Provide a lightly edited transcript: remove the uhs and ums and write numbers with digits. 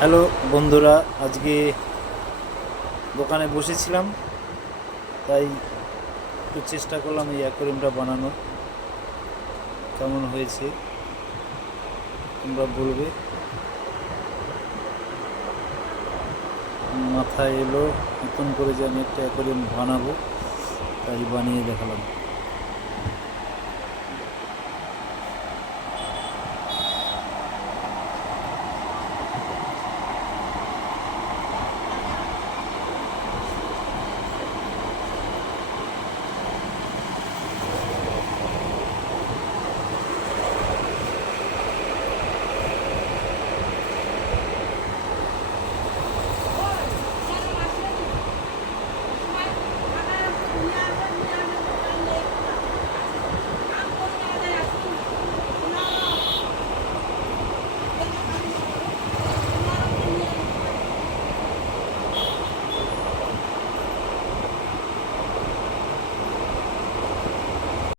Hello বন্ধুরা, আজকে দোকানে বসেছিলাম, তাই একটু চেষ্টা করলাম এই অ্যাকোয়ারিয়ামটা বানানোর। কেমন হয়েছে তোমরা বলবে। মাথায় এলো নতুন করে যে আমি একটা অ্যাকোয়ারিয়াম বানাবো, তাই বানিয়ে দেখালাম।